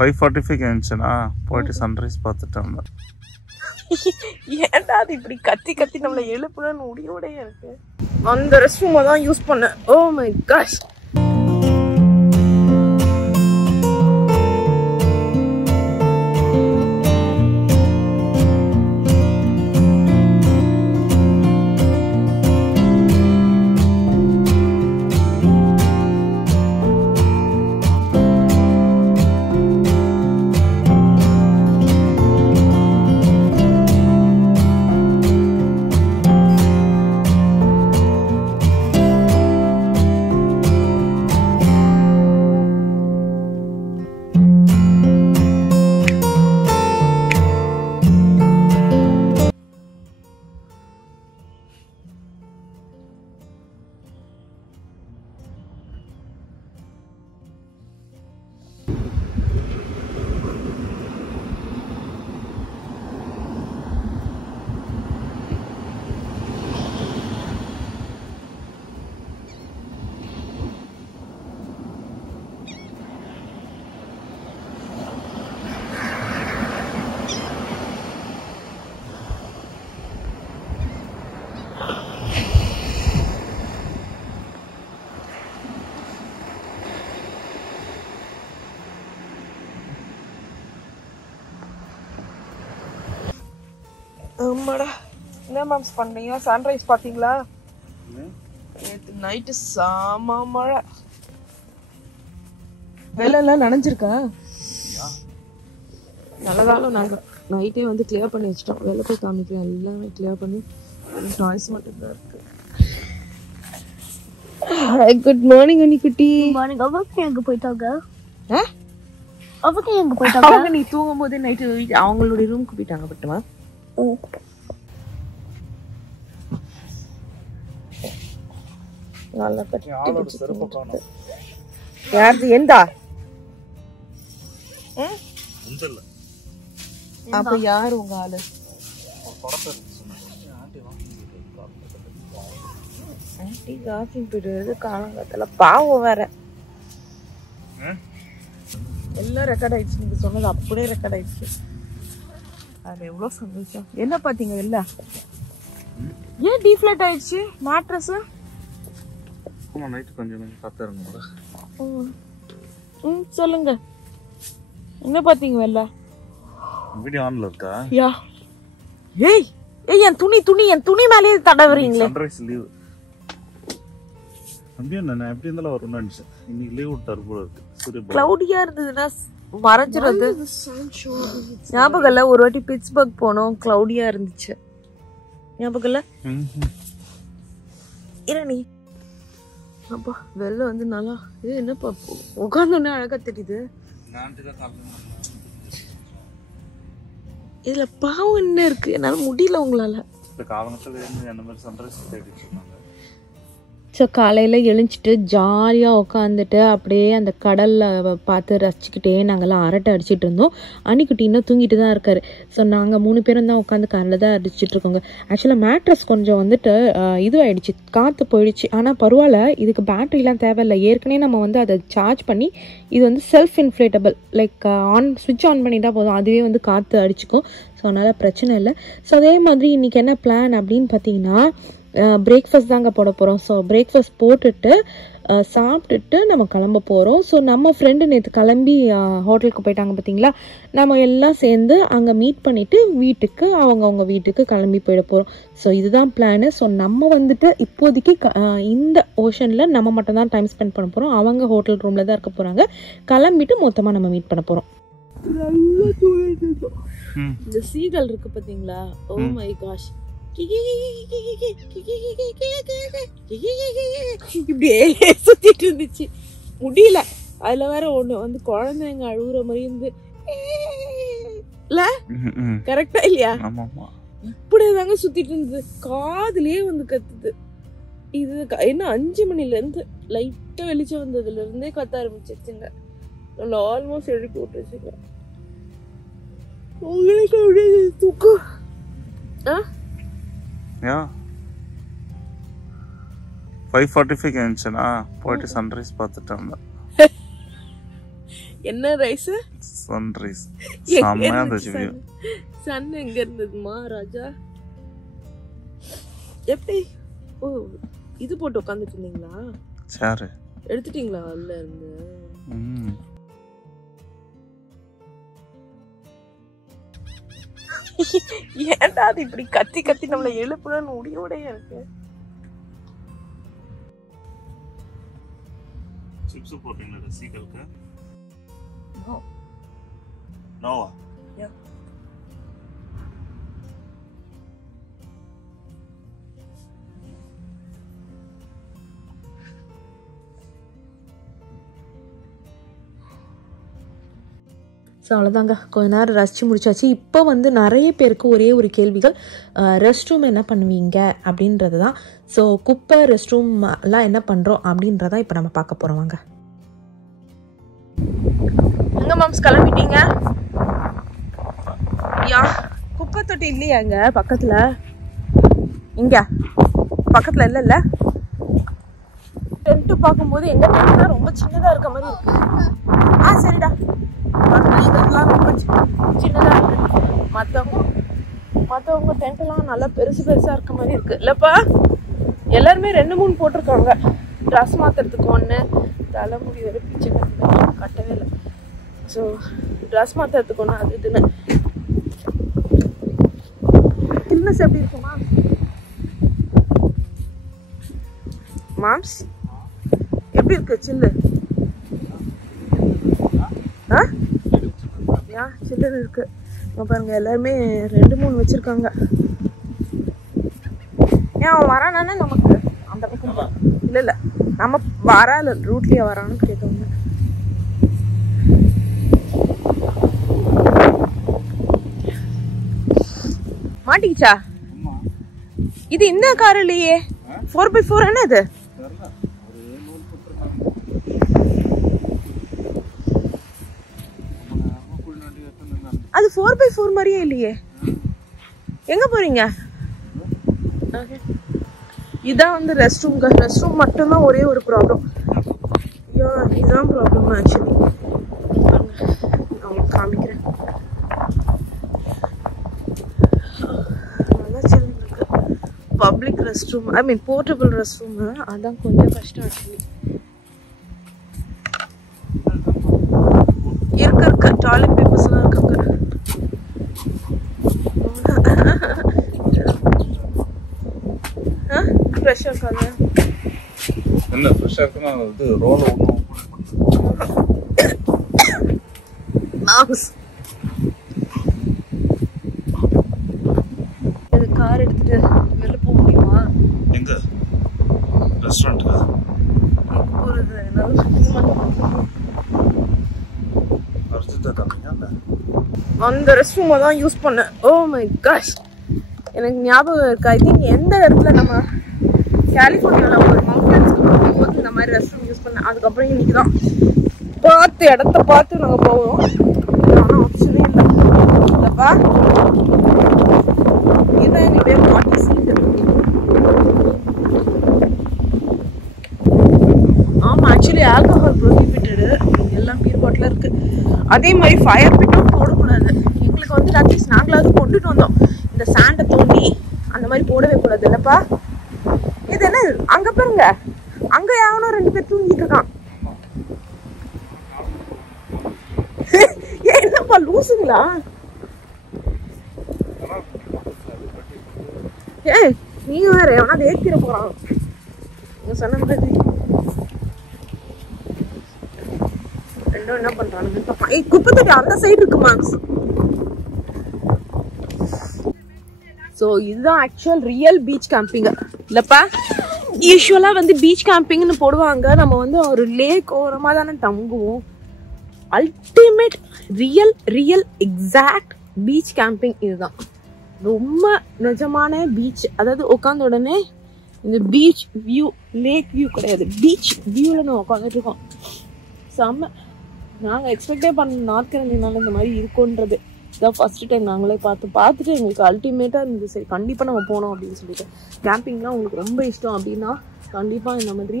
5:45 எழுந்துச்சேனா போயிட்டு சன்ரைஸ் பார்த்துட்டு வந்தேன். ஏன்டா அது இப்படி கத்தி கத்தி நம்மளை எழுப்புன்னு முடியோடய இருக்கு. அந்த ரெஸ்ட் ரூமை தான் யூஸ் பண்ணேன். Oh my gosh. ஆமாடா, என்ன மேம்ஸ் பண்ணீங்க? சன்ரைஸ் பார்த்தீங்களா? நேற்று நைட்டு சாமா மழை. வெள்ளெல்லாம் நனைஞ்சிருக்கா? நல்லதாலும் நாங்கள் நைட்டே வந்து கிளியர் பண்ணி வச்சிட்டோம். வெளில போய் காமிக்கிறோம், எல்லாமே கிளியர் பண்ணி நாய்ஸ் மட்டும்தான் இருக்கு. குட் மார்னிங் அனிக்குட்டி. மார்னிங். அவங்க எங்க போயிட்டாங்க? அவங்க எங்க போயிட்டாங்க? அவங்க நீ தூங்கும் போதே நைட்டு அவங்களுடைய ரூமுக்கு போயிட்டாங்க. பட்டுமா நல்லா கட்டி யாரு எந்தா அப்ப யாரு உங்க ஆளு? ஆண்டி காஃபிங் போயிடுறது காலங்காலத்துல பாவம் வேற. எல்லாம் ரெக்கார்ட் ஆயிடுச்சு. நீங்க சொன்னது அப்படியே ரெக்கார்ட் ஆயிடுச்சு. அது எவ்வளவு சந்தோஷம். என்ன பாத்தீங்க வெளில? ஏன் டீஃப்ளேட் ஆயிடுச்சு மேட்ரஸ்? நைட்டு கொஞ்சம் பார்த்துருங்க. சொல்லுங்க, என்ன பாத்தீங்க வெளில? வீடியோ ஆன்ல இருக்கா? யா. ஏய் ஏய், என் துணி மேலேயே தடவுறீங்களே. சன்ரைஸ் லீவ் அப்படியே நான் எப்படி இருந்தாலும் வரும்னு நினைச்சேன். இன்னைக்கு லீவ் விட்டாரு போல இருக்கு. கிளவுடியா இருந்ததுன்னா மறைஞ்சிருது. ஞாபகம் இல்ல, ஒரு வாட்டி பிட்ஸ்பர்க் போனோம், கிளவுடியா இருந்துச்சு. ஞாபகம் இல்ல? நீ அப்பா வெளில வந்து நல்லா என்னப்பா உட்கார்ந்தோன்னே அழகா தெரியுது. இதுல பாவம் என்ன இருக்கு? என்னால முடியல உங்களால. ஸோ காலையில் எழுந்திச்சிட்டு ஜாலியாக உட்காந்துட்டு அப்படியே அந்த கடலில் பார்த்து ரசிச்சுக்கிட்டே நாங்கள்லாம் அரட்டை அடிச்சுட்டு இருந்தோம். அன்னிக்குட்டி இன்னும் தூங்கிட்டு தான் இருக்காரு. ஸோ நாங்கள் 3 பேரும் தான் உட்காந்து கடலில் தான் அடிச்சுட்ருக்கோங்க. ஆக்சுவலாக மேட்ரஸ் கொஞ்சம் வந்துட்டு இதுவாகிடுச்சு, காற்று போயிடுச்சு. ஆனால் பரவாயில்ல, இதுக்கு பேட்டரிலாம் தேவையில்லை. ஏற்கனவே நம்ம வந்து அதை சார்ஜ் பண்ணி இது வந்து செல்ஃப் இன்ஃப்ளேட்டபிள், லைக் ஸ்விட்ச் ஆன் பண்ணிட்டா போதும், அதுவே வந்து காற்று அடிச்சுக்கும். ஸோ அதனால் பிரச்சனை இல்லை. ஸோ அதே மாதிரி இன்றைக்கி என்ன பிளான் அப்படின்னு பார்த்தீங்கன்னா, பிரேக்ஃபாஸ்ட் தாங்க போட போகிறோம். ஸோ பிரேக்ஃபாஸ்ட் போட்டுட்டு சாப்பிட்டுட்டு நம்ம கிளம்ப போகிறோம். ஸோ நம்ம ஃப்ரெண்டு நேற்று கிளம்பி ஹோட்டலுக்கு போயிட்டாங்க பார்த்தீங்களா, நம்ம எல்லாம் சேர்ந்து அங்கே மீட் பண்ணிவிட்டு வீட்டுக்கு அவங்க வீட்டுக்கு கிளம்பி போயிட போகிறோம். ஸோ இதுதான் பிளானு. ஸோ நம்ம வந்துட்டு இப்போதைக்கு இந்த ஓஷனில் நம்ம மட்டும் தான் டைம் ஸ்பெண்ட் பண்ண போகிறோம். அவங்க ஹோட்டல் ரூமில் தான் இருக்க போகிறாங்க. கிளம்பிட்டு மொத்தமாக நம்ம மீட் பண்ண போகிறோம். இந்த சீகல் இருக்கு பார்த்தீங்களா? ஓ மை காஷ், இப்படியே சுத்திட்டு இருந்துச்சு. முடியல. அதுல வேற ஒண்ணு வந்து குழந்தைங்க அழுகுற மாதிரி இருந்து கரெக்டா இல்லையா? இப்படியேதாங்க சுத்திட்டு இருந்தது. காதுலயே வந்து கத்துது. இது என்ன 5 மணில இருந்து லைட்டா வெளிச்சம் வந்ததுல இருந்தே கத்த ஆரம்பிச்சிருச்சுங்க. ஆல்மோஸ்ட் எழுப்பி விட்டுருச்சுங்க. உங்களுக்கு அப்படியே தூக்கம். யா 5:45 எழுந்துச்சேனா போயிட்டு சன்ரைஸ் பார்த்துட்டு வந்தேன். என்ன ரைஸ்? சன்ரைஸ் செம்மையா இருந்துச்சு வியூ. சன் எங்க இருந்ததுமா ராஜா? எப்படி? ஓ இது போட்டு உட்காந்துட்டு இருந்தீங்களா? சேர் எடுத்துட்டீங்களா உள்ள இருந்து? ஏன்டா அது இப்படி கத்தி கத்தி நம்மள எழுப்புன்னு முடியோடய இருக்கு. சிப்ஸ் போட்டீங்களா சீக்கலுக்கு? நோ. நோவா? யா. ஸோ அவ்வளோதாங்க, கொஞ்ச நேரம் ரசித்து முடிச்சாச்சு. இப்போ வந்து நிறைய பேருக்கு ஒரே ஒரு கேள்விகள், ரெஸ்ட் ரூம் என்ன பண்ணுவீங்க அப்படின்றது தான். ஸோ குப்பை ரெஸ்ட் ரூம்லாம் என்ன பண்ணுறோம் அப்படின்றதான் இப்போ நம்ம பார்க்க போகிறோம். வாங்க. எங்கே மாம்ஸ் கிளம்பிட்டீங்க? யா குப்பை தொட்டி இல்லையா இங்கே பக்கத்தில்? இங்கே பக்கத்தில் இல்லைல்ல? டென்ட்டு பார்க்கும்போது எங்கள் டென்ட் தான் ரொம்ப சின்னதாக இருக்க மாதிரி இருக்கு. சரிடா, இதெல்லாம் ரொம்ப சின்னதாக இருக்கு. மற்றவங்க டென்ட்லாம் நல்லா பெருசாக இருக்க மாதிரி இருக்கு இல்லைப்பா? எல்லாருமே 2-3 போட்டிருக்காங்க. ட்ரெஸ் மாற்றுறதுக்கு ஒன்று, தலைமுடி வேறு பிச்சை கட்டவே இல்லை. ஸோ ட்ரெஸ் மாற்றுறதுக்கு ஒன்று, அது இதுன்னு. சில்னஸ் எப்படி இருக்குமா மாம்ஸ்? எப்படி இருக்கு சில்லு? சில்லர் இருக்கு. பாருங்க எல்லாருமே 2-3 வச்சிருக்காங்க. ஏன் அவன் வரானானே நமக்கு அந்த பக்கம் இல்ல நம்ம வரால ரூட்லயே வரான்னு கேட்டோங்க. மாட்டிக்கிச்சா இது? இந்த கார் இல்லையே, 4x4 என்ன இது? அது 4x4 மாதிரியே இல்லையே. எங்க போறீங்க? இதான் வந்து ரெஸ்ட் ரூம்ங்க. ரெஸ்ட் ரூம் மட்டும்தான் ஒரே ஒரு ப்ராப்ளம். ஐயோ இதுதான் ப்ராப்ளம் ஆக்சுவலி. நான் காமிக்கிறேன். நல்லா சில்லுன்னு இருக்கு. பப்ளிக் ரெஸ்ட் ரூம், ஐ மீன் போர்ட்டபிள் ரெஸ்ட் ரூம், அதான் கொஞ்சம் கஷ்டம் ஆக்சுவலி. இருக்கு டாய்லெட் பேப்பர்ஸ்லாம் இருக்காங்க. ஃப்ரெஷ்ஷாக இருக்காங்க. இல்லை ஃப்ரெஷ்ஷாக இருக்குன்னா இது ரோல ஒன்றும் இது கார் எடுத்துட்டு வெளில போக முடியுமா? எங்க ரெஸ்டாரண்ட்டுக்கா போகிறது? அந்த ரெஸ்ட் ரூமை தான் யூஸ் பண்ணேன். ஓ மை காஷ், எனக்கு ஞாபகம் இருக்கு. ஐ திங்க் எந்த இடத்துல நம்ம கலிஃபோர்னியாவில் ஒரு மவுண்டன்ஸ்க்கு போகும்போது இந்த மாதிரி ரெஸ்ட் ரூம் யூஸ் பண்ணேன். அதுக்கப்புறம் இன்னைக்கு தான் பார்த்து இடத்த பார்த்து நாங்கள் போவோம். ஆனால் ஆப்ஷனே இல்லை இல்லைப்பா. இதுதான் எங்களுடைய பாட்டி சீட்டு. ஆமாம், ஆக்சுவலி ஆல்கஹால் ப்ரோஹிபிட்டடு, எல்லாம் பீர் பாட்டில் இருக்கு. அதே மாதிரி ஃபயர் பிட்டும் போடக்கூடாது. எங்களுக்கு வந்துட்டு அட்லீஸ்ட் நாங்களாவது கொண்டுட்டு வந்தோம். இந்த சாண்டை தோண்டி அந்த மாதிரி போடவே கூடாது இல்லைப்பா. இது என்ன அங்கே பாருங்க, அங்கே யாவனோ 2 பேர் தூங்கிட்டு இருக்கான். என்னப்பா லூசுங்களா? ஏய் நீங்க வேற எவனா ஏத்திர போறான். நீங்க சொன்ன மாதிரி ரெண்டும் என்ன பண்றானுங்க? குப்பை தொட்டி அந்த சைடு இருக்கு மார்க்ஸ். ஸோ இதுதான் ஆக்சுவல் ரியல் பீச் கேம்பிங் இல்லைப்பா. யூஸ்வலாக வந்து பீச் கேம்பிங்னு போடுவாங்க. நம்ம வந்து ஒரு லேக் ஓரமாக தானே தங்குவோம். Ultimate real exact beach camping இதுதான். ரொம்ப நிஜமான பீச். அதாவது உட்காந்த உடனே இந்த பீச் வியூ, லேக் வியூ கிடையாது, பீச் வியூவில் நம்ம உட்காந்துட்டு இருக்கோம். செம்ம. நாங்கள் எக்ஸ்பெக்டே பண்ண நார்த் கேரளினால இந்த மாதிரி இருக்குன்றது இதான் ஃபஸ்ட்டு டைம் நாங்களே பார்த்துட்டு எங்களுக்கு அல்டிமேட்டாக இருந்தது. சரி கண்டிப்பாக நம்ம போனோம் அப்படின்னு சொல்லிட்டு. கேம்பிங்லாம் உங்களுக்கு ரொம்ப இஷ்டம் அப்படின்னா கண்டிப்பாக இந்த மாதிரி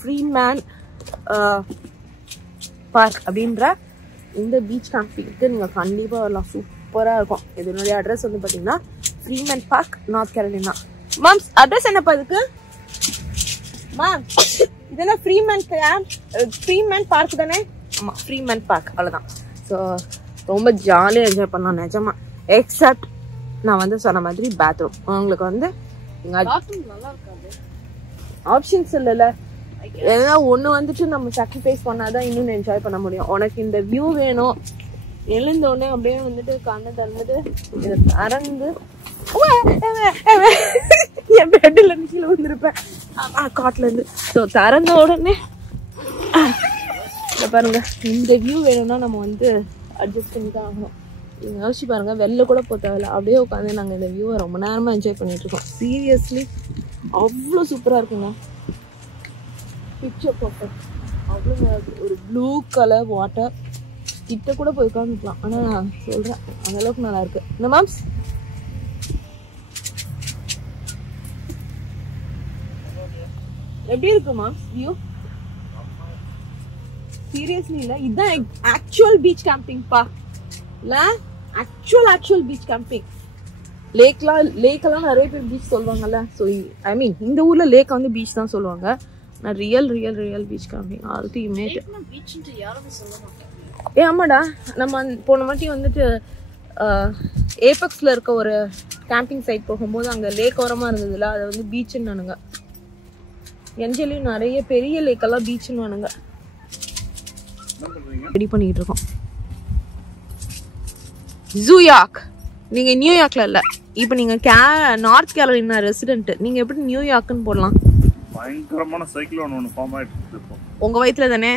ஃப்ரீமேன் பார்க் அப்படின்ற இந்த பீச் கேம்பிங்க்கு நீங்கள் கண்டிப்பாக வரலாம், சூப்பராக இருக்கும். இதனுடைய அட்ரஸ் வந்து பார்த்தீங்கன்னா Freeman park, north Carolina. Ma'am address என்னப்பா இதுக்கு? மேம் இதெல்லாம் ஃப்ரீமேன் பார்க் தானே? ஆமாம், ஃப்ரீமேன் பார்க், அவ்வளோதான். ஸோ ரொம்ப ஜாலியாக என்ஜாய் பண்ணலாம் நிஜமா. எக்ஸப்ட் நான் வந்து சொன்ன மாதிரி பாத்ரூம் உங்களுக்கு வந்து ஆப்ஷன்ஸ் இல்லைல்ல. ஏன்னா ஒன்று வந்துட்டு நம்ம சாக்ரிஃபைஸ் பண்ணாதான் இன்னொன்று என்ஜாய் பண்ண முடியும். உனக்கு இந்த வியூ வேணும், எழுந்தோடனே அப்படியே வந்துட்டு கண்ணை திறந்துட்டு இதை திறந்து என் பெட்டில் இருந்து கீழே வந்துருப்பேன் காட்டுல இருந்து. ஸோ திறந்த உடனே பாருங்க, இந்த வியூ வேணும்னா நம்ம வந்து அட்ஜஸ்ட் பண்ணி தான் ஆகணும். நீங்கள் யோசிச்சு பாருங்க, வெளில கூட போக தேவையில்ல, அப்படியே உட்காந்து நாங்கள் இந்த வியூவை ரொம்ப நேரமாக என்ஜாய் பண்ணிட்டு இருக்கோம். சீரியஸ்லி அவ்வளோ சூப்பராக இருக்குங்க. பிக்சர் பர்ஃபெக்ட், அவ்வளோ ஒரு ப்ளூ கலர் வாட்டர் கிட்ட கூட போய் உட்காந்துக்கலாம். ஆனால் நான் சொல்கிறேன் அந்த அளவுக்கு நல்லா இருக்கு. இந்த மேம்ஸ் எப்படி இருக்கு மேம் வியூ? சீரியஸ்லி இல்லை, இதுதான் ஆக்சுவல் பீச் கேம்பிங் பா. இல்லை ஆக்சுவல் பீச் கேம்பிங். லேக்கெல்லாம் நிறைய பேர் பீச் சொல்லுவாங்கல்ல. ஸோ ஐ மீன் இந்த ஊரில் லேக் வந்து பீச் தான் சொல்லுவாங்க. நான் ரியல் பீச் கேம்பிங் அல்டிமேட். ஆமாடா, நம்ம போன வாட்டி வந்துட்டு ஏபெக்ஸில் இருக்க ஒரு கேம்பிங் சைட் போகும்போது அங்கே லேக் ஓரமாக இருந்ததுல, அதை வந்து பீச்சுன்னு நானுங்க. என்ஜிலையும் நிறைய பெரிய லேக்கெல்லாம் பீச்சுன்னு வானுங்க. ரெடி பண்ணிட்டு இருக்கோம். ஜூயார்க், நீங்க நியூயார்க்ல இல்ல, இப்போ நீங்க நார்த் கேரோலினா ரெசிடென்ட். நீங்க எப்படி நியூயார்க்னு போடலாம்? பயங்கரமான சைக்ளோன் ஒன்று ஃபார்ம் ஆயிட்டு இருக்கு உங்க வயித்துல தானே?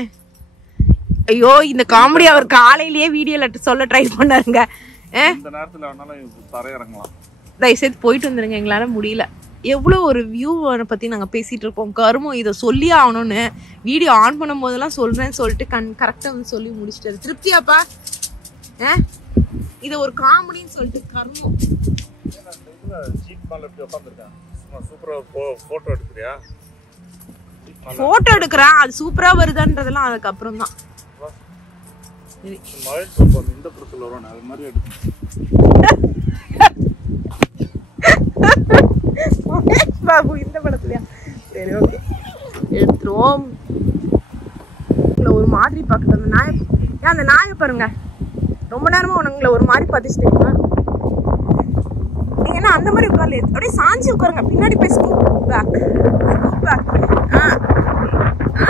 ஐயோ, இந்த காமெடி அவர் காலையிலேயே வீடியோல சொல்ல ட்ரை பண்ணாருங்க. இந்த நேரத்துல வேணாலும் தரையிறங்கலாம். தயவுசெய்து போயிட்டு வந்துருங்க, எங்களால முடியல. எவ்வளோ ஒரு வியூவை பற்றி நாங்கள் பேசிகிட்டு இருப்போம். கருமம் இதை சொல்லி ஆகணும்னு வீடியோ ஆன் பண்ணும் போதெல்லாம் சொல்கிறேன்னு சொல்லிட்டு கரெக்டாக வந்து சொல்லி முடிச்சிட்டாரு. திருப்தியாப்பா? இதை ஒரு காமெடின்னு சொல்லிட்டு கருமம். ஃபோட்டோ எடுக்கிறேன், அது சூப்பராக வருதான்றதெல்லாம் அதுக்கப்புறம் தான். இந்த படத்தில் வரும் அது மாதிரி எடுக்கும். பாபு இந்த படத்துலயா? சரி, ஓகே, எடுத்துருவோம். ஒரு மாதிரி பார்க்குது அந்த நாயை. அந்த நாயை பாருங்க, ரொம்ப நேரமா உனங்களை ஒரு மாதிரி பார்த்துச்சுட்டீங்களா? நீங்க என்ன அந்த மாதிரி உட்கார்ல, அப்படியே சாஞ்சி உட்காருங்க, பின்னாடி போய் ஸ்கூப் பேக்.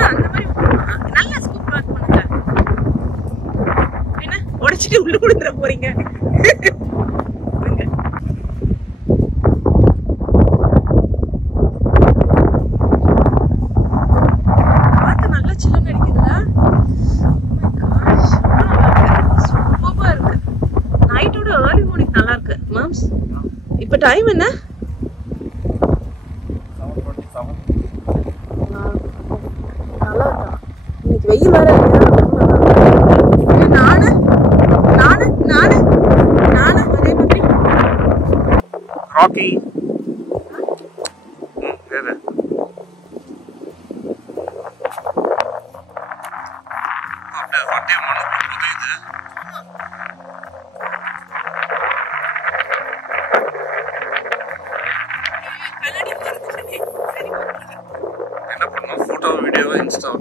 அந்த மாதிரி நல்லா ஸ்கூப் பேக் பண்ணுங்க. என்ன உடைச்சிட்டு உள்ள கொடுத்துட போறீங்க? இப்ப டைம் என்ன? இன்னைக்கு வெயில் வேற. நானு அதே மாதிரி ராக்கி என்ன பண்ணும், போட்டோ வீடியோவை இன்ஸ்டா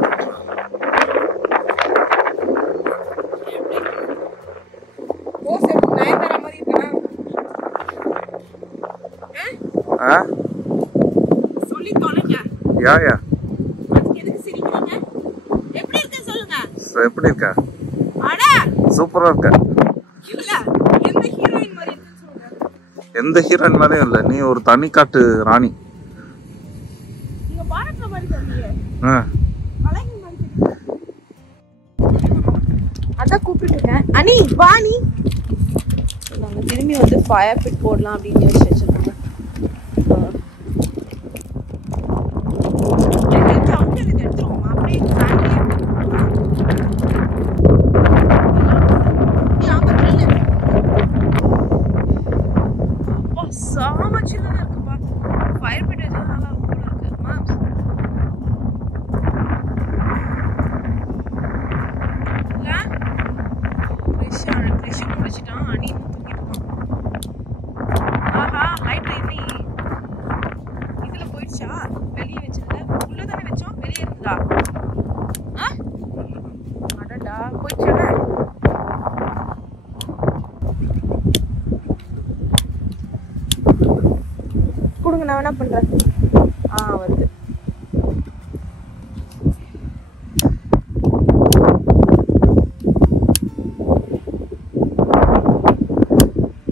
சொல்லி தொலைங்க. யா எப்படி இருக்க? சூப்பரா இருக்க. எந்த ஹீரோயின் மாதிரியும் இல்ல, நீ ஒரு தனி காட்டு ராணி. அதான் கூப்பிட்டுருக்கேன். அனி வா, நீ நாங்க திரும்பி வந்து ஃபயர் பிட் போடலாம் அப்படின்னு யோசிச்சு வச்சிருக்காங்க. டிஷ்ஷும் முடிச்சிட்டான், அணியும் தூங்கிட்டான். ஆஹா, லைட் என்ன இதுல போயிடுச்சா? வெளியே வச்சிருந்த உள்ளதானே வச்சோம், வெளியே இருந்தா? அடடா, போயிடுச்சா? கொடுங்க, நான் என்ன பண்றேன். வருது.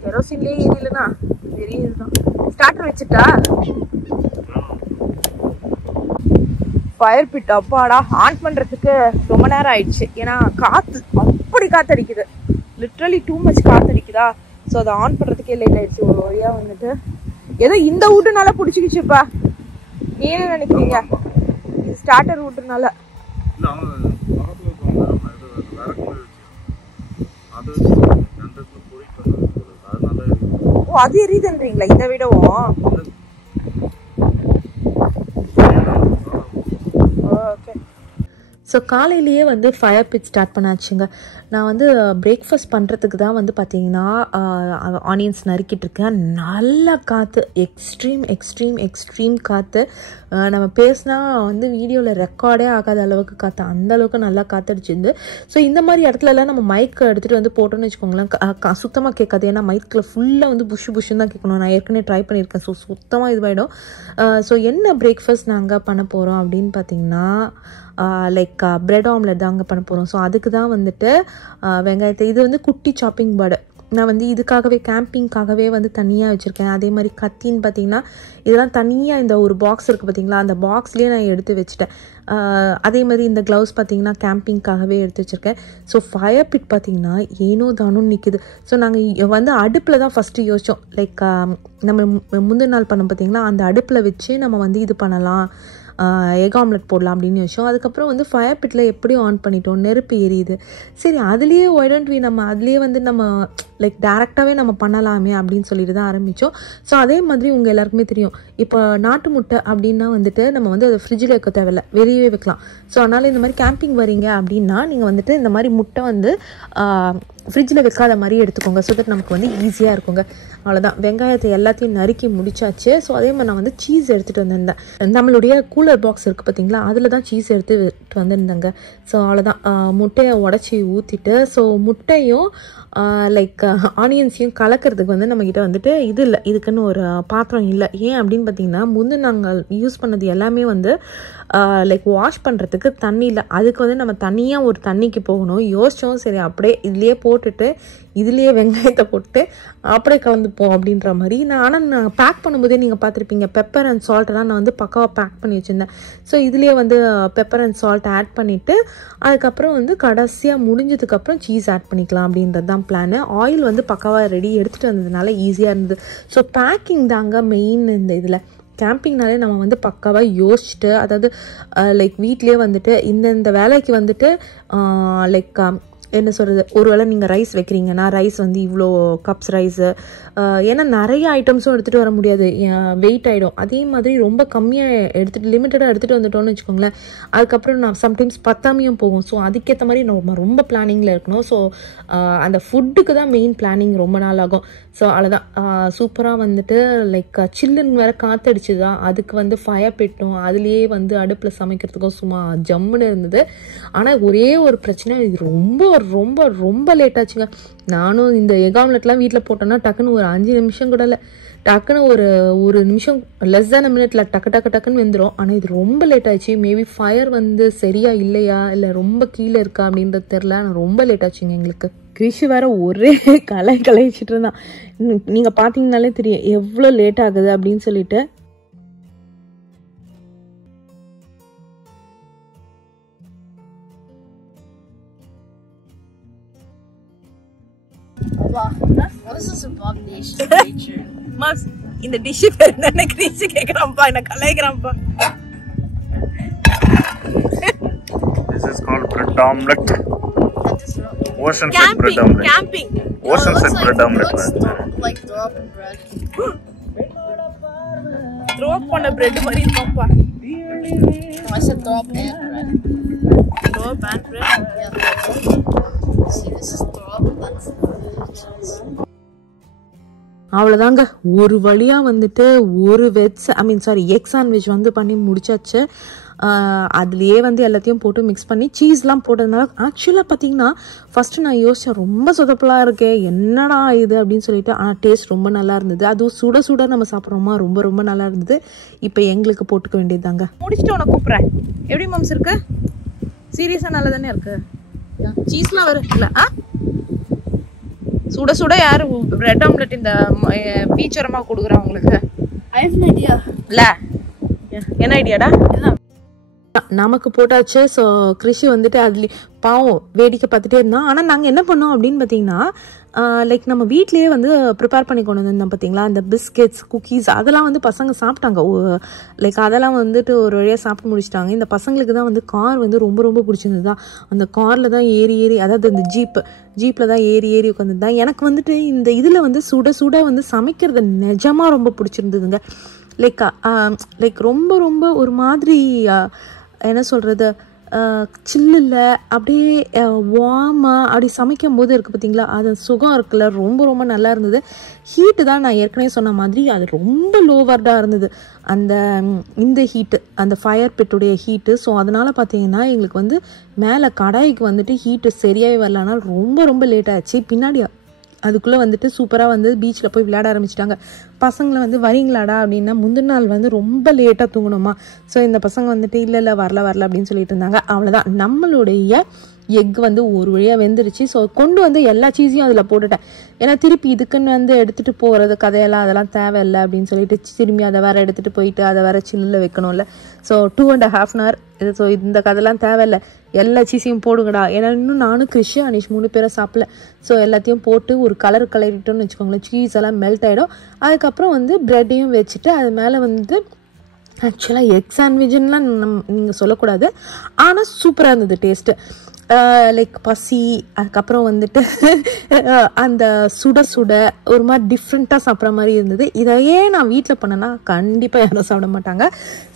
கெரோசின்லயே ஏறிலனா பெரிய இதுதான். ஸ்டார்டர் வச்சுட்டா? ஃபயர் பிட் அப்பாடா ஆன் பண்றதுக்கு ரொம்ப நேரம் ஆயிடுச்சு. ஏன்னா காத்து அப்படி காத்தடிக்குது, லிட்ரலி டூ மச் காத்தடிக்குதா. ஸோ அதை ஆன் பண்றதுக்கே லேட் ஆயிடுச்சு. ஒரு வழியா வந்துட்டு ஏதோ இந்த வீட்டுனால பிடிச்சிக்கிச்சுப்பா. நீ என்ன நினைக்கிறீங்க? இது ஸ்டார்டர் வீட்டுனால. ஓ, அது எரியுதுன்றீங்களா இதை விடவும்? ஓகே. ஸோ காலையிலேயே வந்து ஃபயர் பிட் ஸ்டார்ட் பண்ணாச்சுங்க. நான் வந்து பிரேக்ஃபாஸ்ட் பண்ணுறதுக்கு தான் வந்து பார்த்திங்கன்னா ஆனியன்ஸ் நறுக்கிட்டு இருக்கேன். நல்ல காற்று, எக்ஸ்ட்ரீம் காற்று. நம்ம பேசினா வந்து வீடியோவில் ரெக்கார்டே ஆகாத அளவுக்கு காற்று, அந்தளவுக்கு நல்லா காற்றடிச்சிருந்து. ஸோ இந்த மாதிரி இடத்துலலாம் நம்ம மைக் எடுத்துகிட்டு வந்து போட்டோன்னு வச்சுக்கோங்களேன், சுத்தமாக கேட்காது. ஏன்னா மைக்கில் ஃபுல்லாக வந்து புஷ்ஷுன்னு தான் கேட்கணும். நான் ஏற்கனவே ட்ரை பண்ணியிருக்கேன். ஸோ சுத்தமாக இதுவாகிடும். ஸோ என்ன பிரேக்ஃபாஸ்ட் நாங்கள் பண்ண போகிறோம் அப்படின்னு பார்த்திங்கன்னா லைக் பிரெட் ஆம்லெட் தாங்க பண்ண போகிறோம். ஸோ அதுக்கு தான் வந்துட்டு வெங்காயத்தை, இது வந்து குட்டி சாப்பிங் போர்டு நான் வந்து இதுக்காகவே கேம்பிங்காகவே வந்து தனியாக வச்சுருக்கேன். அதே மாதிரி கத்தின்னு பார்த்தீங்கன்னா இதெல்லாம் தனியாக இந்த ஒரு பாக்ஸ் இருக்குது பார்த்தீங்களா, அந்த பாக்ஸ்லேயே நான் எடுத்து வச்சுட்டேன். அதே மாதிரி இந்த க்ளவுஸ் பார்த்தீங்கன்னா கேம்பிங்காகவே எடுத்து வச்சுருக்கேன். ஸோ ஃபயர் பிட் பார்த்தீங்கன்னா ஏனோ தானும் நிற்குது. ஸோ நாங்கள் வந்து அடுப்பில் தான் ஃபஸ்ட்டு யோசித்தோம். லைக் நம்ம முந்தின நாள் பண்ணோம் பார்த்தீங்களா, அந்த அடுப்பில் வச்சு நம்ம வந்து இது பண்ணலாம், எக் ஆம்லெட் போடலாம் அப்படின்னு யோசிச்சோம். அதுக்கப்புறம் வந்து ஃபயர் பிட்டில் எப்படி ஆன் பண்ணிட்டோம், நெருப்பு எரியுது. சரி அதுலேயே ஒய்டன்ட்வி நம்ம அதுலேயே வந்து நம்ம லைக் டேரெக்டாகவே நம்ம பண்ணலாமே அப்படின்னு சொல்லிட்டு தான் ஆரம்பித்தோம். ஸோ அதே மாதிரி உங்கள் எல்லாருக்குமே தெரியும், இப்போ நாட்டு முட்டை அப்படின்னா வந்துட்டு நம்ம வந்து அதை ஃப்ரிட்ஜில் வைக்க தேவையில்லை, வெளியே வைக்கலாம். ஸோ அதனால் இந்த மாதிரி கேம்பிங் வரீங்க அப்படின்னா நீங்கள் வந்துட்டு இந்த மாதிரி முட்டை வந்து ஃப்ரிட்ஜில் வைக்காத மாதிரி எடுத்துக்கோங்க. ஸோ தட் நமக்கு வந்து ஈஸியாக இருக்குங்க. அவ்வளோதான், வெங்காயத்தை எல்லாத்தையும் நறுக்கி முடிச்சாச்சு. ஸோ அதே மாதிரி நான் வந்து சீஸ் எடுத்துகிட்டு வந்திருந்தேன். நம்மளுடைய கூலர் பாக்ஸ் இருக்குது பார்த்தீங்களா, அதில் தான் சீஸ் எடுத்துகிட்டு வந்திருந்தேங்க. ஸோ அவ்வளோதான், முட்டையை உடச்சி ஊற்றிட்டு, ஸோ முட்டையும் லைக் ஆனியன்ஸையும் கலக்கிறதுக்கு வந்து நம்மக்கிட்ட வந்துட்டு இது இல்லை, இதுக்குன்னு ஒரு பாத்திரம் இல்லை. ஏன் அப்படின்னு பார்த்தீங்கன்னா முந்தி நாங்கள் யூஸ் பண்ணது எல்லாமே வந்து லைக் வாஷ் பண்ணுறதுக்கு தண்ணி இல்லை. அதுக்கு வந்து நம்ம தனியாக ஒரு தண்ணிக்கு போகணும். யோசித்தோம், சரி அப்படியே இதுலேயே போட்டுட்டு இதுலேயே வெங்காயத்தை போட்டு அப்படியே கலந்துப்போம் அப்படின்ற மாதிரி. ஆனால் நான் பேக் பண்ணும்போதே நீங்கள் பார்த்துருப்பீங்க, பெப்பர் அண்ட் சால்ட்டெல்லாம் நான் வந்து பக்காவாக பேக் பண்ணி வச்சுருந்தேன். ஸோ இதுலேயே வந்து பெப்பர் அண்ட் சால்ட் ஆட் பண்ணிவிட்டு அதுக்கப்புறம் வந்து கடைசியாக முடிஞ்சதுக்கப்புறம் சீஸ் ஆட் பண்ணிக்கலாம் அப்படின்றது தான் பிளான். ஆயில் வந்து பக்காவாக ரெடி எடுத்துகிட்டு வந்ததுனால ஈஸியாக இருந்தது. ஸோ பேக்கிங் தாங்க மெயின் இந்த இதில். கேம்பிங்னாலே நம்ம வந்து பக்காவாக யோசிச்சுட்டு, அதாவது லைக் வீட்லேயே வந்துட்டு இந்த வேலைக்கு வந்துட்டு லைக் என்ன சொல்கிறது, ஒரு வேளை நீங்கள் ரைஸ் வைக்கிறீங்கன்னா ரைஸ் வந்து இவ்வளோ கப்ஸ் ரைஸு, ஏன்னா நிறைய ஐட்டம்ஸும் எடுத்துகிட்டு வர முடியாது, வெயிட் ஆகிடும். அதே மாதிரி ரொம்ப கம்மியாக எடுத்துகிட்டு லிமிட்டடாக எடுத்துகிட்டு வந்துட்டோம்னு வச்சுக்கோங்களேன், அதுக்கப்புறம் நான் சம்டைம்ஸ் பத்தாமையும் போகும். ஸோ அதுக்கேற்ற மாதிரி நம்ம ரொம்ப பிளானிங்கில் இருக்கணும். ஸோ அந்த ஃபுட்டுக்கு தான் மெயின் பிளானிங் ரொம்ப நாள் ஆகும். ஸோ அவ்வளோதான், சூப்பராக வந்துட்டு லைக் சில்லுன்னு வேறு காற்றடிச்சு தான் அதுக்கு வந்து ஃபயர் பிட்டும் அதுலேயே வந்து அடுப்பில் சமைக்கிறதுக்கும் சும்மா ஜம்முன்னு இருந்தது. ஆனால் ஒரே ஒரு பிரச்சனை, இது ரொம்ப ரொம்ப ரொம்ப லேட் ஆச்சுங்க. நானும் இந்த எக் ஆம்லெட்லாம் வீட்டில் போட்டோன்னா டக்குன்னு ஒரு 5 நிமிஷம் கூட இல்லை, டக்குன்னு ஒரு நிமிஷம் லெஸ் தேன் மினிட்ல டக்குன்னு வெந்துடும். ஆனால் இது ரொம்ப லேட் ஆச்சு. மேபி ஃபயர் வந்து சரியா இல்லையா இல்லை ரொம்ப கீழே இருக்கா அப்படின்றது தெரில. ஆனால் ரொம்ப லேட் ஆச்சுங்க எங்களுக்கு. கிரிஷ் வேற ஒரே கலைச்சிட்டு இருந்தான். நீங்கள் பார்த்தீங்கன்னாலே தெரியும் எவ்வளோ லேட் ஆகுது அப்படின்னு சொல்லிட்டு. What is this abomination of nature? Mass இந்த டிஷ் பேர் என்ன? கிரிஷ் கேக்குறான்ப்பா, என்ன கலாய்க்கறான்ப்பா. This is called bread omelette. Ocean fed bread omelette. Camping. Ocean fed bread omelette. Like dropping bread. Throw up on a bread மாதிரி இருக்கும்ப்பா. No, I said throw up and bread. Throw up and bread. Yeah. See, this is throw up. That's அவ்வளோதாங்க, ஒரு வழியாக வந்துட்டு ஒரு egg sandwich வந்து பண்ணி முடிச்சாச்சு. அதுலேயே வந்து எல்லாத்தையும் போட்டு மிக்ஸ் பண்ணி சீஸ்லாம் போட்டதுனால ஆக்சுவலாக பார்த்தீங்கன்னா ஃபஸ்ட்டு நான் யோசித்தேன், ரொம்ப சொதப்பலாக இருக்கே, என்னடா இது அப்படின்னு சொல்லிட்டு. ஆனால் டேஸ்ட் ரொம்ப நல்லா இருந்தது. அதுவும் சுட சுட நம்ம சாப்பிட்றோமா, ரொம்ப ரொம்ப நல்லா இருந்தது. இப்போ எங்களுக்கு போட்டுக்க வேண்டியது தாங்க. முடிச்சுட்டு உனக்கு கூப்பிட்றேன். எப்படி மம்ஸ் இருக்கு? சீரியஸாக நல்லா தானே இருக்கு. சீஸ்லாம் வரும்ல? சுட சுட யாரு பிரெட் ஆம்லெட் இந்த பீச்சரமா கொடுக்குறா உங்களுக்கு? இல்ல என்ன ஐடியாடா? நமக்கு போட்டாச்சு. ஸோ கிருஷி வந்துட்டு அதுல பாவம் வேடிக்கை பார்த்துட்டே இருந்தான். ஆனால் நாங்கள் என்ன பண்ணோம் அப்படின்னு பார்த்தீங்கன்னா, லைக் நம்ம வீட்லேயே வந்து ப்ரிப்பேர் பண்ணி கொண்டு வந்திருந்தோம் பார்த்தீங்களா, அந்த பிஸ்கெட்ஸ் குக்கீஸ் அதெல்லாம் வந்து பசங்க சாப்பிட்டாங்க. லைக் அதெல்லாம் வந்துட்டு ஒரு வழியாக சாப்பிட்டு முடிச்சிட்டாங்க. இந்த பசங்களுக்கு தான் வந்து கார் வந்து ரொம்ப ரொம்ப பிடிச்சிருந்தது தான். அந்த காரில் தான் ஏறி அதாவது அந்த ஜீப்பில் தான் ஏறி உட்காந்துருந்தா. எனக்கு வந்துட்டு இந்த இதில் வந்து சுட சுட வந்து சமைக்கிறது நிஜமாக ரொம்ப பிடிச்சிருந்ததுங்க. லைக் ரொம்ப ரொம்ப ஒரு மாதிரி என்ன சொல்கிறது, சில்லில் அப்படியே வார்மாக அப்படி சமைக்கும் போது இருக்குது பார்த்தீங்களா, அது சுகம் இருக்குல்ல, ரொம்ப ரொம்ப நல்லா இருந்தது. ஹீட்டு தான் நான் ஏற்கனவே சொன்ன மாதிரி அது ரொம்ப லோவர்டாக இருந்தது இந்த ஹீட்டு, அந்த ஃபயர் பிட்டுடைய ஹீட்டு. ஸோ அதனால் பார்த்தீங்கன்னா எங்களுக்கு வந்து மேலே கடாய்க்கு வந்துட்டு ஹீட்டு சரியாகவே வரலனா ரொம்ப ரொம்ப லேட் ஆச்சு. பின்னாடி அதுக்குள்ளே வந்துட்டு சூப்பராக வந்து பீச்சில் போய் விளையாட ஆரம்பிச்சிட்டாங்க. பசங்களை வந்து வரீங்களாடா அப்படின்னா, முந்தின நாள் வந்து ரொம்ப லேட்டாக தூங்கணுமா. ஸோ இந்த பசங்க வந்துட்டு இல்லை வரல அப்படின்னு சொல்லிட்டு இருந்தாங்க. அவ்வளோதான், நம்மளுடைய எக் வந்து ஒரு வழியாக வெந்துருச்சு. ஸோ கொண்டு வந்து எல்லா சீஸையும் அதில் போட்டுட்டேன். ஏன்னா திருப்பி இதுக்குன்னு வந்து எடுத்துகிட்டு போகிறது கதையெல்லாம் அதெல்லாம் தேவையில்லை அப்படின்னு சொல்லிட்டு திரும்பி அதை வேறு எடுத்துகிட்டு போயிட்டு அதை வேறு சில்லில் வைக்கணும்ல. So 2.5 hours. ஸோ இந்த கதையெல்லாம் தேவையில்லை, எல்லா சீஸையும் போடுங்கடா. ஏன்னா இன்னும் நானும் கிறிஷ் அனிஷ் 3 பேரும் சாப்பிடல. ஸோ எல்லாத்தையும் போட்டு ஒரு கலரிட்டோன்னு வச்சுக்கோங்களேன், சீஸ் எல்லாம் மெல்ட் ஆகிடும். அதுக்கப்புறம் வந்து ப்ரெட்டையும் வச்சுட்டு அது மேலே வந்து ஆக்சுவலாக எக் சாண்ட்விச்லாம் நீங்கள் சொல்லக்கூடாது, ஆனால் சூப்பராக இருந்தது டேஸ்ட்டு. லைக் பசி, அதுக்கப்புறம் வந்துட்டு அந்த சுட ஒரு மாதிரி டிஃப்ரெண்ட்டாக சாப்பிட்ற மாதிரி இருந்தது. இதையே நான் வீட்டில் பண்ணேன்னா கண்டிப்பாக யாரும் சாப்பிட மாட்டாங்க.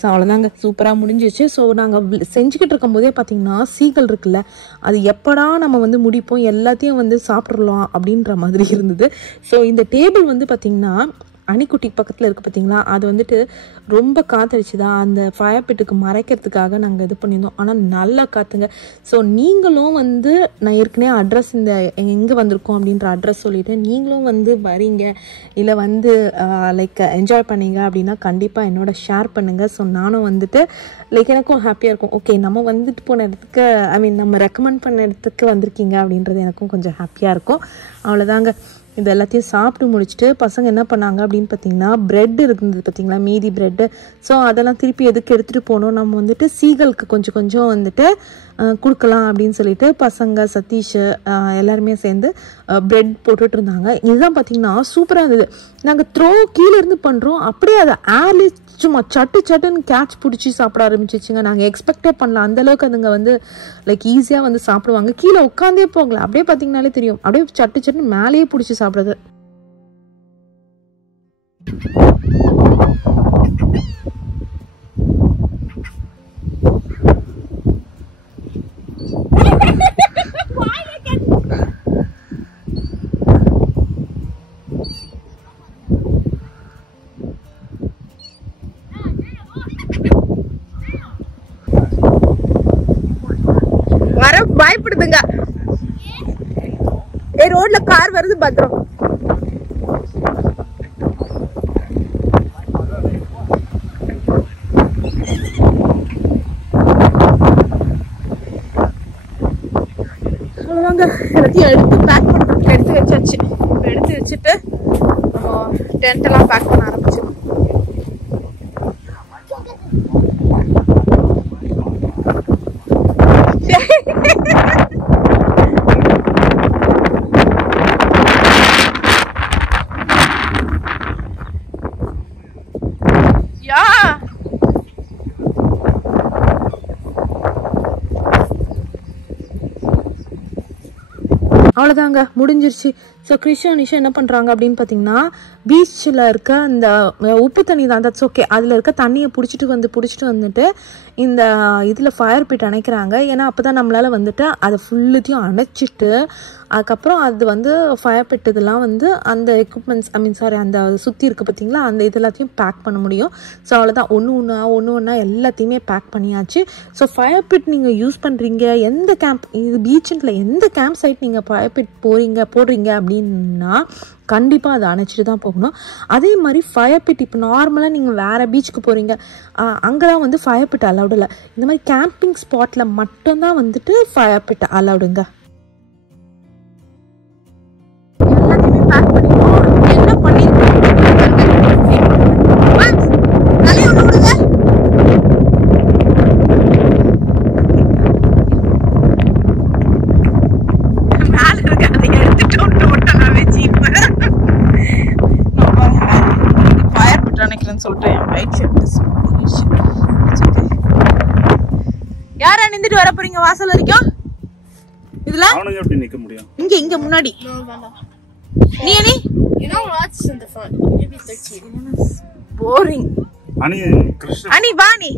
ஸோ அவ்வளோதாங்க, சூப்பராக முடிஞ்சிச்சு. ஸோ நாங்கள் செஞ்சுக்கிட்டு இருக்கும் போதே பார்த்தீங்கன்னா சீகல் இருக்குல்ல, அது எப்படா நம்ம வந்து முடிப்போம் எல்லாத்தையும் வந்து சாப்பிட்றலாம் அப்படின்ற மாதிரி இருந்தது. ஸோ இந்த டேபிள் வந்து பார்த்திங்கன்னா அணிக்குட்டி பக்கத்தில் இருக்குது பார்த்தீங்களா, அது வந்துட்டு ரொம்ப காத்தடிச்சு தான் அந்த ஃபயர் பிட்டுக்கு மறைக்கிறதுக்காக நாங்கள் இது பண்ணியிருந்தோம். ஆனால் நல்லா காத்துங்க. ஸோ நீங்களும் வந்து நான் ஏற்கனவே அட்ரஸ் இந்த எங்கே வந்திருக்கோம் அப்படின்ற அட்ரஸ் சொல்லிவிட்டு நீங்களும் வந்து வரீங்க இல்லை வந்து லைக் என்ஜாய் பண்ணீங்க அப்படின்னா கண்டிப்பாக என்னோட ஷேர் பண்ணுங்கள். ஸோ நானும் வந்துட்டு லைக் எனக்கும் ஹாப்பியாக இருக்கும். ஓகே, நம்ம வந்துட்டு போன இடத்துக்கு நம்ம ரெக்கமெண்ட் பண்ண இடத்துக்கு வந்திருக்கீங்க அப்படின்றது எனக்கும் கொஞ்சம் ஹாப்பியாக இருக்கும். அவ்வளோதாங்க, இது எல்லாத்தையும் சாப்பிட்டு முடிச்சுட்டு பசங்க என்ன பண்ணாங்க அப்படின்னு பார்த்தீங்கன்னா, ப்ரெட் இருந்தது பார்த்தீங்களா, மீதி ப்ரெட்டு. ஸோ அதெல்லாம் திருப்பி எதுக்கு எடுத்துகிட்டு போகணும், நம்ம வந்துட்டு சீகலுக்கு கொஞ்சம் வந்துட்டு கொடுக்கலாம் அப்படின்னு சொல்லிட்டு பசங்க சதீஷ் எல்லாருமே சேர்ந்து ப்ரெட் போட்டுட்டு இருந்தாங்க. இதுதான் பார்த்தீங்கன்னா சூப்பராக இருந்தது. நாங்கள் கீழே இருந்து பண்ணுறோம், அப்படியே அதை ஏர்லி சும்மா சட்டுன்னு கேட்ச் பிடிச்சி சாப்பிட ஆரம்பிச்சிச்சுங்க. நாங்கள் எக்ஸ்பெக்டே பண்ணலாம் அந்தளவுக்கு அதுங்க வந்து லைக் ஈஸியாக வந்து சாப்பிடுவாங்க. கீழே உட்காந்தே போகல, அப்படியே பார்த்தீங்கன்னாலே தெரியும், அப்படியே சட்டுன்னு மேலேயே பிடிச்சி சாப்பிட்றது. வர பயப்படுதுங்க. ரோட்ல கார் வருது, பத்திரம். அவ்வளோதாங்க, எல்லாத்தையும் எடுத்து பேக் பண்ணுறதுக்கு எடுத்து வச்சாச்சு. எடுத்து வச்சுட்டு டென்ட்டெல்லாம் பேக் பண்ண ஆரம்பிச்சிடும். அவ்வளோதாங்க, முடிஞ்சிருச்சு. ஸோ கிறிஷ் அனிஷா என்ன பண்ணுறாங்க அப்படின்னு பார்த்தீங்கன்னா, பீச்சில் இருக்க அந்த உப்பு தண்ணி தான், தட்ஸ் ஓகே, அதில் இருக்க தண்ணியை பிடிச்சிட்டு வந்துட்டு இந்த இதில் ஃபயர் பிட் அணைக்கிறாங்க. ஏன்னா அப்போ தான் நம்மளால் வந்துட்டு அதை ஃபுல்லுத்தையும் அணைச்சிட்டு அதுக்கப்புறம் அது வந்து ஃபயர் பிட் இதெல்லாம் வந்து அந்த எக்யூப்மெண்ட்ஸ் அந்த சுற்றி இருக்குது பார்த்தீங்களா, அந்த இது எல்லாத்தையும் பேக் பண்ண முடியும். ஸோ அவ்வளோதான், ஒன்று ஒன்றா எல்லாத்தையுமே பேக் பண்ணியாச்சு. ஸோ ஃபயர் பிட் நீங்கள் யூஸ் பண்ணுறீங்க, எந்த கேம்ப் இது பீச்சில் எந்த கேம்ப் சைட் நீங்கள் ஃபயர் பிட் போடுறீங்க அப்படின்னா கண்டிப்பாக அதை அணைச்சிட்டு தான் போகணும். அதே மாதிரி ஃபயர் பிட் இப்போ நார்மலாக நீங்கள் வேறு பீச்சுக்கு போகிறீங்க, அங்கெல்லாம் வந்து ஃபயர் பிட் அலவுட் இல்லை. இந்த மாதிரி கேம்பிங் ஸ்பாட்டில் மட்டும்தான் வந்துட்டு ஃபயர் பிட் அலவுடுங்க. எல்லாத்தையுமே பேக் பண்ணிடுவோம். என்ன பண்ணிருக்கோம் யாரா நின்றுட்டு வர போறீங்க வாசல் வரைக்கும்? இதுல நிக்க முடியும். இங்க முன்னாடி நீ அனி you know what's in the front maybe 13 boring அனி வா நீ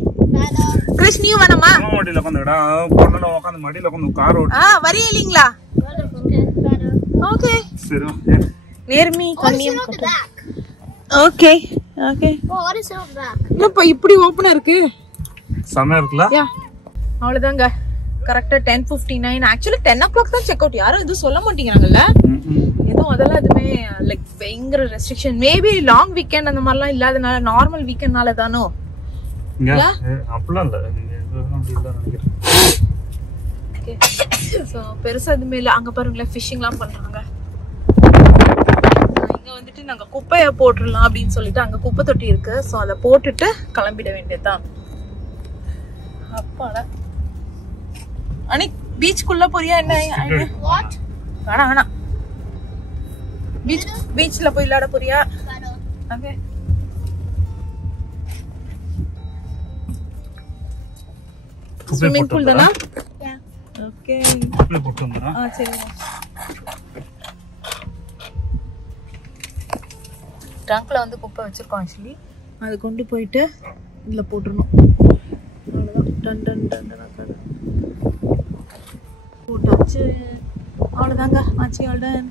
கிருஷ் நீ வரமா மடியில உட்கார்ந்துடா பொண்ணுல உட்கார்ந்து மடியில உட்கார்ந்து கார் ஓட்டு வரீங்க இல்லீங்களா? ஓகே சரி நேர்மி கண்ணியம் okay okay what is up back இல்லப்பா இப்படி ஓபனா இருக்கு சமயா இருக்குல யா அவ்வளவுதாங்க கரெக்ட்டா 10:59 एक्चुअली 10 o'clock தான் செக் அவுட். யாரும் எதுவும் சொல்ல மாட்டீங்கறாங்கல்ல, எதுவும் அதெல்லாம் எதுமே லைக் பயங்கர ரெஸ்ட்ரிக்ஷன். மேபி லாங் வீக்கெண்ட் அந்த மாதிரிலாம் இல்லாதனால நார்மல் வீக்கெண்ட்னால தானோ இல்ல அப்பலாம் இல்ல அப்படி இல்ல நினைக்கிறேன். ஓகே சோ பெருசா எதுமே இல்ல. அங்க பாருங்களேன் ஃபிஷிங்லாம் பண்றாங்க. இங்க வந்துட்டு நாங்க குப்பைய போட்டுறலாம் அப்படின்னு சொல்லிட்டு அங்க குப்பை தொட்டி இருக்கு. சோ அத போட்டுட்டு கிளம்பிட வேண்டியதுதான். அப்பாடா அனி பீச்சுக்குள்ள போறியா என்ன? வாட் வேணா பீச்ல போய் விளையாட போறியா? ஓகே ஸ்விமிங் பூல் தானா? ஓகே அப்படியே போட்டு வந்துறா. சரி ட்ரங்க்ல வந்து குப்பை வச்சிருக்கோம். ஆக்சுவலி அது கொண்டு போயிட்டு இதுல போட்டுறணும். அவ்வளவுதான் டன் டன் டன் போட்டாச்சு. அவ்வளவுதாங்க ஆச்சு. ஆல்டன்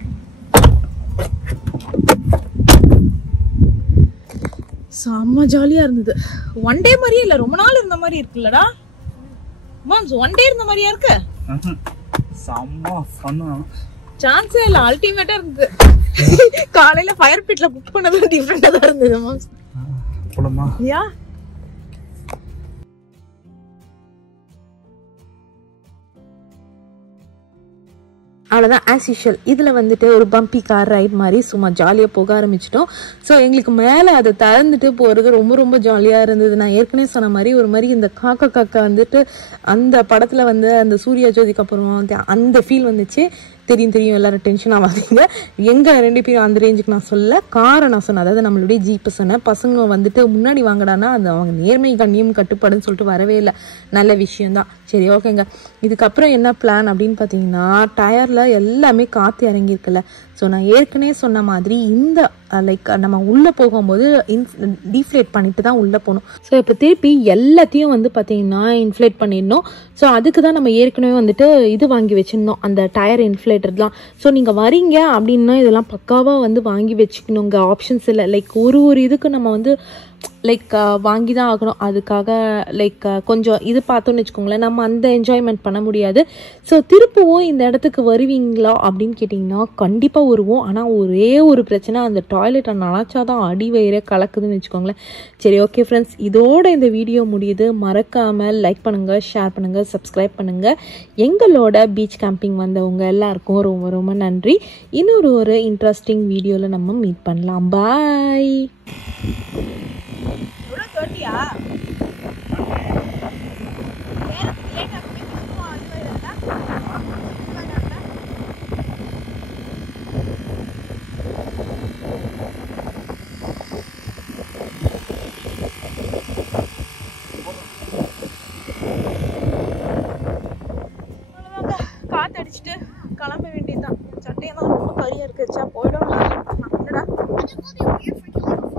செம்ம ஜாலியா இருந்தது. ஒன் டே மாதிரியே இல்ல, ரொம்ப நாள் இருந்த மாதிரி இருக்குல்லடா மாம்ஸ்? ஒன் டே இருந்த மாதிரியா இருக்கு? செம்ம ஃபன். சான்ஸே இல்ல, அல்டிமேட்டா இருந்தது. காலையில ஃபயர் பிட்ல குக் பண்ணது டிஃபரெண்டா தான் இருந்தது மாம்ஸ். போலாமா? யா அவ்வளோதான் ஆஸ் யூஷுவல். இதில் வந்துட்டு ஒரு பம்பி கார் ரைட் மாதிரி சும்மா ஜாலியாக போக ஆரம்பிச்சிட்டோம். ஸோ எங்களுக்கு மேலே அதை திறந்துட்டு போகிறது ரொம்ப ரொம்ப ஜாலியாக இருந்தது. நான் ஏற்கனவே சொன்ன மாதிரி ஒரு மாதிரி இந்த காக்கா வந்துட்டு அந்த படத்தில் வந்து அந்த சூர்யா ஜோதிக்கு அப்புறம் அந்த ஃபீல் வந்துச்சு. தெரியும் எல்லாரும் டென்ஷன் ஆகாதீங்க. எங்க 2 பேரும் அந்த ரேஞ்சுக்கு நான் சொல்ல, காரை நான் சொன்னேன், அதாவது நம்மளுடைய ஜீப்பு சொன்னேன். பசங்க வந்துட்டு முன்னாடி வாங்கடானா அது அவங்க நேர்மை கண்ணியம் கட்டுப்பாடுன்னு சொல்லிட்டு வரவே இல்லை. நல்ல விஷயம்தான். சரி ஓகேங்க. இதுக்கப்புறம் என்ன பிளான் அப்படின்னு பார்த்தீங்கன்னா, டயரில் எல்லாமே காற்று இறங்கியிருக்குல்ல. ஸோ நான் ஏற்கனவே சொன்ன மாதிரி இந்த லைக் நம்ம உள்ளே போகும்போது டீஃப்ளேட் பண்ணிட்டு தான் உள்ளே போகணும். ஸோ இப்போ திருப்பி எல்லாத்தையும் வந்து பார்த்தீங்கன்னா இன்ஃப்ளேட் பண்ணிடணும். ஸோ அதுக்கு தான் நம்ம ஏற்கனவே வந்துட்டு இது வாங்கி வச்சுருந்தோம், அந்த டயர் இன்ஃப்ளேட்டர்லாம். ஸோ நீங்கள் வரீங்க அப்படின்னா இதெல்லாம் பக்காவாக வந்து வாங்கி வச்சுக்கணுங்க. ஆப்ஷன்ஸ் இல்லை. லைக் ஒரு இதுக்கு நம்ம வந்து லைக் வாங்கி தான் ஆகணும். அதுக்காக லைக் கொஞ்சம் இது பார்த்தோன்னு வச்சுக்கோங்களேன், நம்ம அந்த என்ஜாய்மெண்ட் பண்ண முடியாது. ஸோ திருப்பவும் இந்த இடத்துக்கு வருவீங்களா அப்படின்னு கேட்டிங்கன்னா கண்டிப்பாக வருவோம். ஆனால் ஒரே ஒரு பிரச்சனை, அந்த டாய்லெட்டை நினச்சா தான் அடி வயிறே கலக்குதுன்னு வச்சுக்கோங்களேன். சரி ஓகே ஃப்ரெண்ட்ஸ், இதோட இந்த வீடியோ முடியுது. மறக்காமல் லைக் பண்ணுங்கள், ஷேர் பண்ணுங்கள், சப்ஸ்கிரைப் பண்ணுங்கள். எங்களோட பீச் கேம்பிங் வந்தவங்க எல்லாருக்கும் ரொம்ப ரொம்ப நன்றி. இன்னொரு இன்ட்ரெஸ்டிங் வீடியோவில் நம்ம மீட் பண்ணலாம். பாய். காத்தடிச்சுட்டு கிளம்ப வேண்டியதுதான். சட்டையெல்லாம் ரொம்ப கரியா இருக்குச்சா போயிடும். I just called it weird for killing